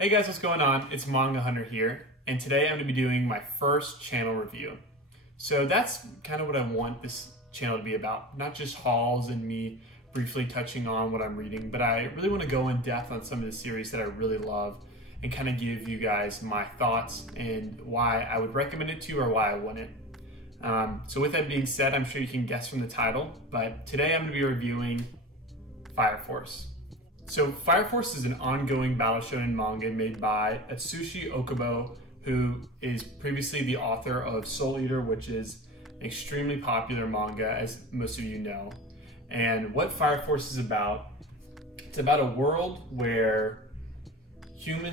Hey guys, what's going on? It's MangaXHunter here, and today I'm going to be doing my first channel review. So that's kind of what I want this channel to be about, not just hauls and me briefly touching on what I'm reading, but I really want to go in depth on some of the series that I really love and kind of give you guys my thoughts and why I would recommend it to you or why I wouldn't. So with that being said, I'm sure you can guess from the title, but today I'm going to be reviewing Fire Force. So Fire Force is an ongoing battle shonen manga made by Atsushi Okubo, who is previously the author of Soul Eater, which is an extremely popular manga, as most of you know. And what Fire Force is about, it's about a world where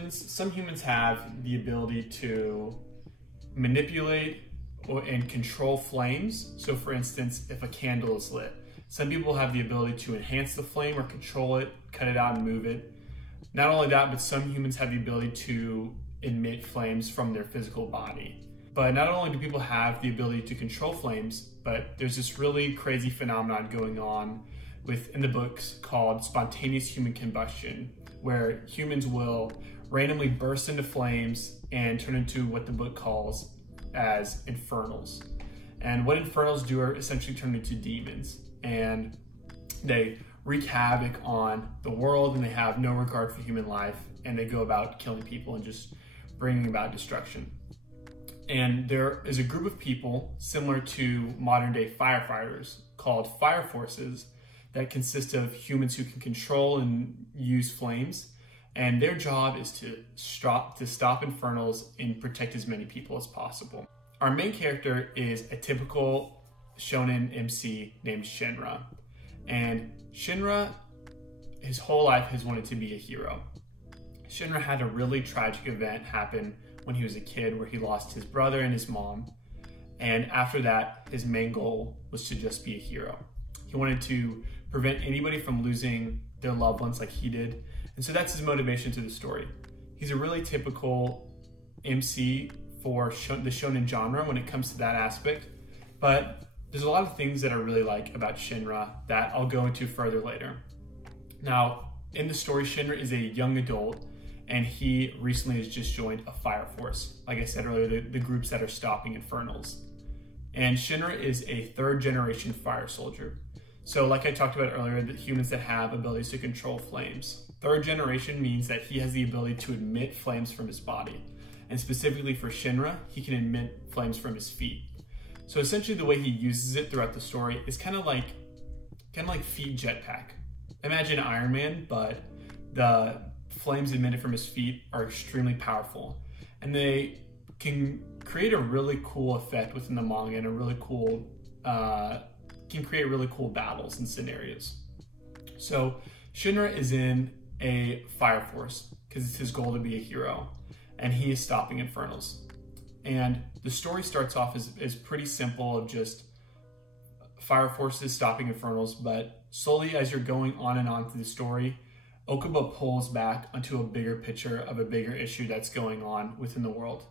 some humans have the ability to manipulate and control flames. So for instance, if a candle is lit, some people have the ability to enhance the flame or control it, cut it out and move it. Not only that, but some humans have the ability to emit flames from their physical body. But not only do people have the ability to control flames, but there's this really crazy phenomenon going on in the books called spontaneous human combustion, where humans will randomly burst into flames and turn into what the book calls as infernals. And what infernals do are essentially turn into demons. And they wreak havoc on the world, and they have no regard for human life, and they go about killing people and just bringing about destruction. And there is a group of people similar to modern day firefighters called fire forces that consist of humans who can control and use flames, and their job is to stop infernals and protect as many people as possible. Our main character is a typical shonen MC named Shinra. And Shinra, his whole life, has wanted to be a hero. Shinra had a really tragic event happen when he was a kid where he lost his brother and his mom. And after that, his main goal was to just be a hero. He wanted to prevent anybody from losing their loved ones like he did. And so that's his motivation to the story. He's a really typical MC for the shonen genre when it comes to that aspect. But there's a lot of things that I really like about Shinra that I'll go into further later. Now, in the story, Shinra is a young adult, and he recently has just joined a fire force. Like I said earlier, the groups that are stopping infernals. And Shinra is a third-generation fire soldier. So like I talked about earlier, the humans that have abilities to control flames. Third generation means that he has the ability to emit flames from his body. And specifically for Shinra, he can emit flames from his feet. So essentially the way he uses it throughout the story is kind of like feet jetpack. Imagine Iron Man, but the flames emitted from his feet are extremely powerful. And they can create a really cool effect within the manga and can create really cool battles and scenarios. So Shinra is in a fire force because it's his goal to be a hero, and he is stopping infernals. And the story starts off as pretty simple of just fire forces stopping infernals, but slowly as you're going on and on through the story, Okubo pulls back onto a bigger picture of a bigger issue that's going on within the world.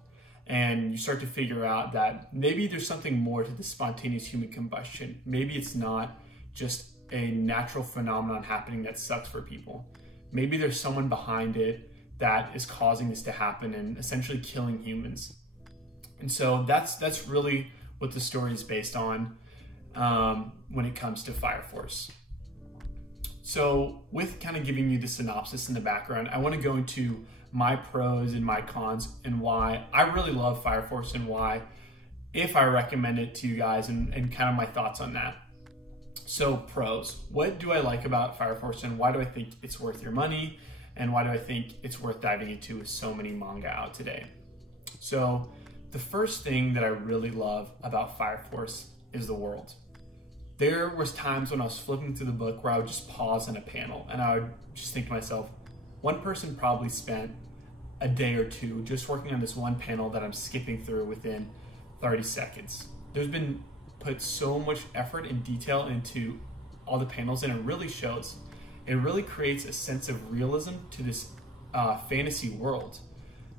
And you start to figure out that maybe there's something more to the spontaneous human combustion. Maybe it's not just a natural phenomenon happening that sucks for people. Maybe there's someone behind it that is causing this to happen and essentially killing humans. And so that's really what the story is based on when it comes to Fire Force. So with kind of giving you the synopsis in the background, I want to go into my pros and my cons and why I really love Fire Force and why, if I recommend it to you guys, and kind of my thoughts on that. So pros, what do I like about Fire Force and why do I think it's worth your money? And why do I think it's worth diving into with so many manga out today? So the first thing that I really love about Fire Force is the world. There was times when I was flipping through the book where I would just pause on a panel and I would just think to myself, one person probably spent a day or two just working on this one panel that I'm skipping through within 30 seconds. There's been put so much effort and detail into all the panels, and it really shows. It really creates a sense of realism to this fantasy world,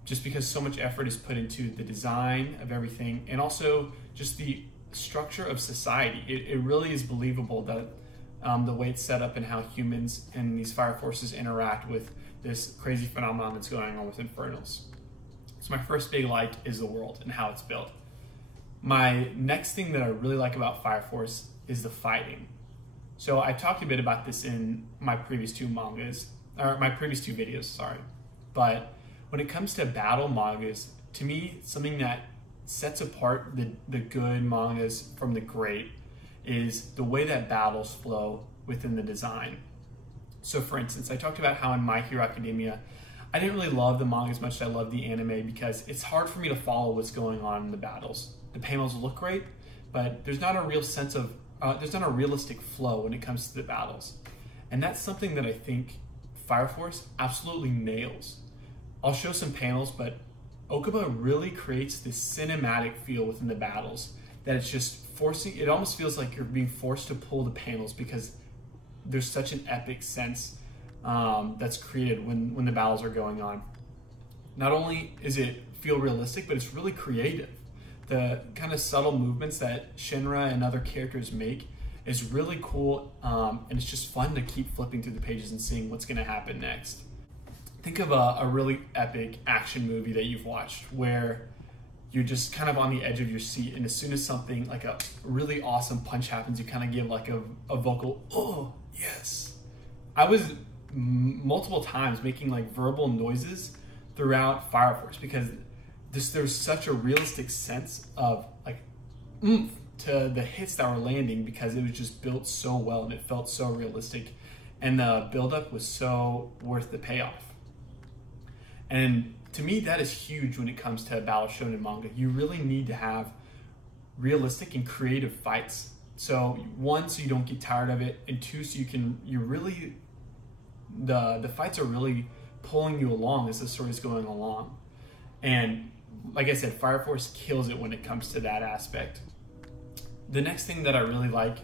just because so much effort is put into the design of everything and also just the structure of society. It really is believable that the way it's set up and how humans and these fire forces interact with this crazy phenomenon that's going on with Infernals. So my first big like is the world and how it's built. My next thing that I really like about Fire Force is the fighting. So I talked a bit about this in my previous two videos, sorry. But when it comes to battle mangas, to me, something that sets apart the good mangas from the great is the way that battles flow within the design. So for instance, I talked about how in My Hero Academia, I didn't really love the manga as much as I love the anime because it's hard for me to follow what's going on in the battles. The panels look great, but there's not a real sense of, there's not a realistic flow when it comes to the battles. And that's something that I think Fire Force absolutely nails. I'll show some panels, but Okuba really creates this cinematic feel within the battles that it's just forcing, it almost feels like you're being forced to pull the panels because there's such an epic sense that's created when the battles are going on. Not only is it feel realistic, but it's really creative. The kind of subtle movements that Shinra and other characters make is really cool, and it's just fun to keep flipping through the pages and seeing what's going to happen next. Think of a really epic action movie that you've watched where you're just kind of on the edge of your seat, and as soon as something like a really awesome punch happens, you kind of give like a vocal, oh, yes. I was multiple times making like verbal noises throughout Fire Force because there's such a realistic sense of like oomph to the hits that were landing because it was just built so well and it felt so realistic, and the buildup was so worth the payoff. And to me, that is huge when it comes to battle shonen manga. You really need to have realistic and creative fights. So one, so you don't get tired of it, and two, so the fights are really pulling you along as the story's going along. And like I said, Fire Force kills it when it comes to that aspect. The next thing that I really like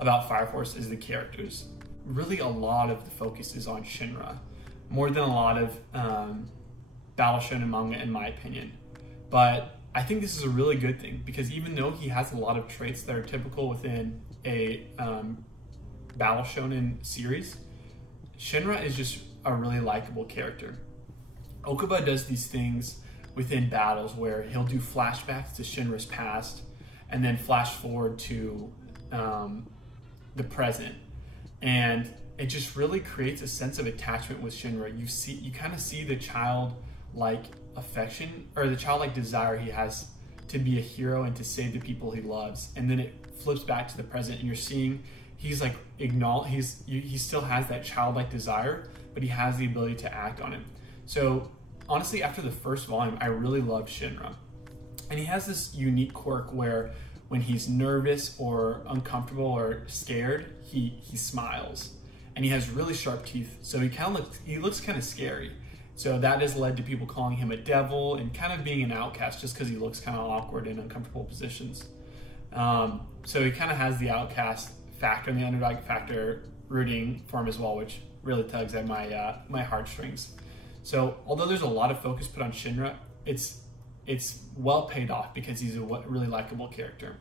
about Fire Force is the characters. Really a lot of the focus is on Shinra, more than a lot of battle shonen manga in my opinion. But I think this is a really good thing because even though he has a lot of traits that are typical within a battle shonen series, Shinra is just a really likable character. Okuba does these things within battles where he'll do flashbacks to Shinra's past and then flash forward to the present, and it just really creates a sense of attachment with Shinra. You kind of see the childlike affection or the childlike desire he has to be a hero and to save the people he loves, and then it flips back to the present and you're seeing he's like he still has that childlike desire, but he has the ability to act on it. So honestly, after the first volume, I really loved Shinra. And he has this unique quirk where when he's nervous or uncomfortable or scared, he smiles. And he has really sharp teeth, so he looks kind of scary. So that has led to people calling him a devil and kind of being an outcast just because he looks kind of awkward in uncomfortable positions. So he kind of has the outcast factor and the underdog factor rooting for him as well, which really tugs at my heartstrings. So although there's a lot of focus put on Shinra, it's well paid off because he's a really likable character.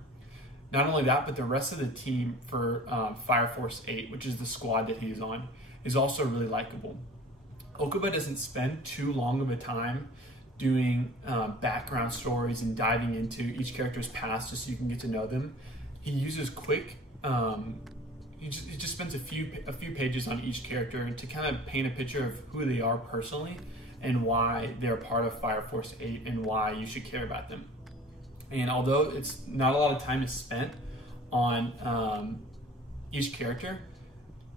Not only that, but the rest of the team for Fire Force 8, which is the squad that he's on, is also really likable. Okuba doesn't spend too long of a time doing background stories and diving into each character's past just so you can get to know them. He uses quick, he just spends a few pages on each character to kind of paint a picture of who they are personally and why they're part of Fire Force 8 and why you should care about them. And although it's not a lot of time is spent on each character,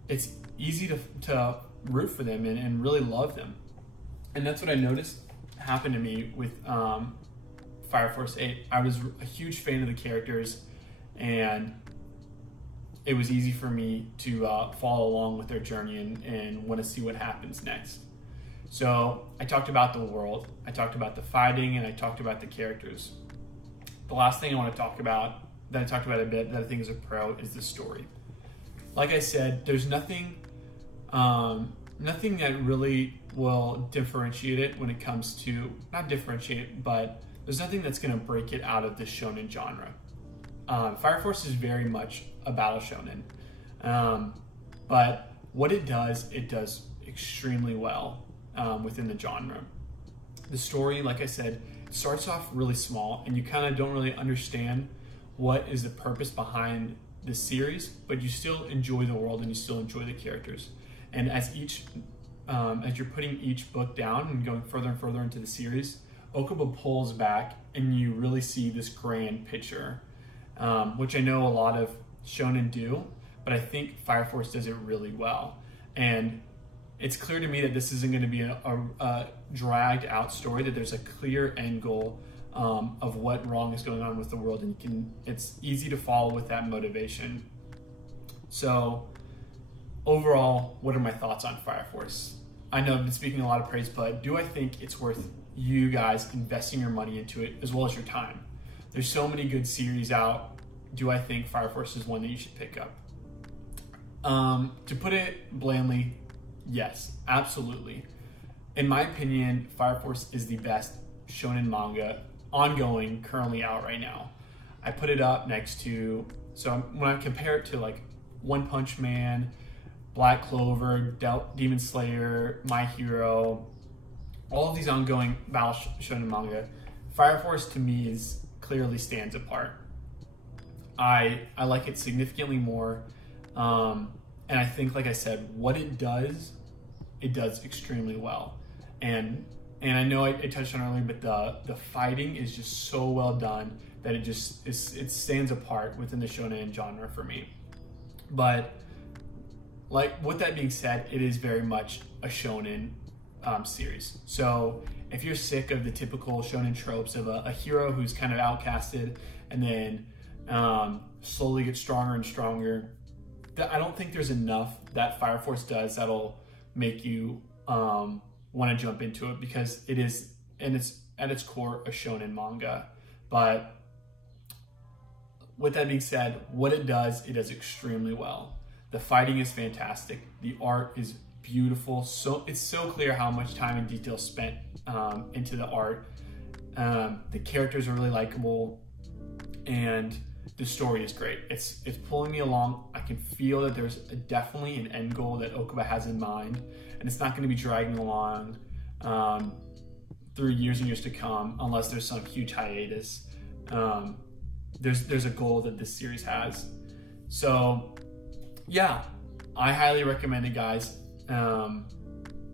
it's easy to root for them and really love them. And that's what I noticed happened to me with Fire Force 8. I was a huge fan of the characters, and it was easy for me to follow along with their journey and want to see what happens next. So I talked about the world, I talked about the fighting, and I talked about the characters. The last thing I want to talk about, that I talked about a bit, that I think is a pro, is the story. Like I said, there's nothing that really will differentiate it when it comes to, not differentiate, but there's nothing that's going to break it out of the shonen genre. Fire Force is very much a battle shonen, but what it does extremely well. within the genre. The story, like I said, starts off really small, and you kind of don't really understand what is the purpose behind the series, but you still enjoy the world and you still enjoy the characters. And as you're putting each book down and going further and further into the series, Okubo pulls back and you really see this grand picture, which I know a lot of shonen do, but I think Fire Force does it really well. And it's clear to me that this isn't going to be a dragged out story, that there's a clear end goal of what wrong is going on with the world, and it's easy to follow with that motivation. So overall, what are my thoughts on Fire Force? I know I've been speaking a lot of praise, but do I think it's worth you guys investing your money into it as well as your time? There's so many good series out. Do I think Fire Force is one that you should pick up? To put it blandly, yes, absolutely. In my opinion, Fire Force is the best shonen manga ongoing, currently out right now. I put it up next to, when I compare it to like One Punch Man, Black Clover, Demon Slayer, My Hero, all of these ongoing battle shonen manga, Fire Force to me clearly stands apart. I like it significantly more, and I think, like I said, what it does extremely well. And I know I touched on earlier, but the fighting is just so well done that it stands apart within the shonen genre for me. But like, with that being said, it is very much a shonen series. So if you're sick of the typical shonen tropes of a hero who's kind of outcasted and then slowly gets stronger and stronger, I don't think there's enough that Fire Force does that'll make you want to jump into it, because it is, and it's at its core, a shonen manga. But with that being said, what it does extremely well. The fighting is fantastic. The art is beautiful. So it's so clear how much time and detail spent into the art. The characters are really likable, and the story is great. It's pulling me along. I can feel that there's definitely an end goal that Okubo has in mind, and it's not going to be dragging along through years and years to come unless there's some huge hiatus. There's a goal that this series has. So yeah, I highly recommend it, guys.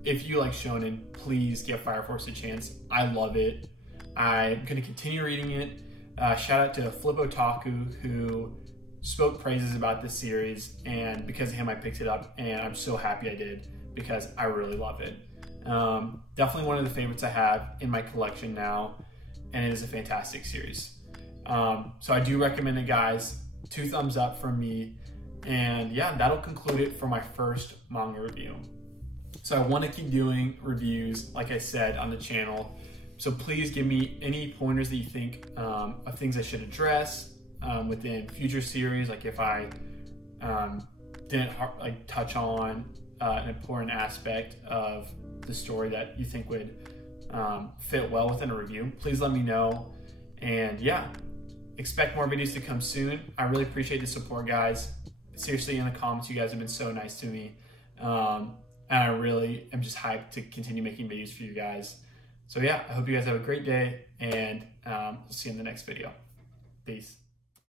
If you like shonen, please give Fire Force a chance. I love it. I'm going to continue reading it. Shout out to Flip Otaku, who spoke praises about this series, and because of him I picked it up, and I'm so happy I did because I really love it. Definitely one of the favorites I have in my collection now, and it is a fantastic series. So I do recommend it, guys. 2 thumbs up from me. And yeah, that'll conclude it for my first manga review. So I want to keep doing reviews, like I said, on the channel. So please give me any pointers that you think of things I should address within future series. Like if I didn't touch on an important aspect of the story that you think would fit well within a review, please let me know. And yeah, expect more videos to come soon. I really appreciate the support, guys. Seriously, in the comments, you guys have been so nice to me. And I really am just hyped to continue making videos for you guys. So yeah, I hope you guys have a great day, and see you in the next video. Peace.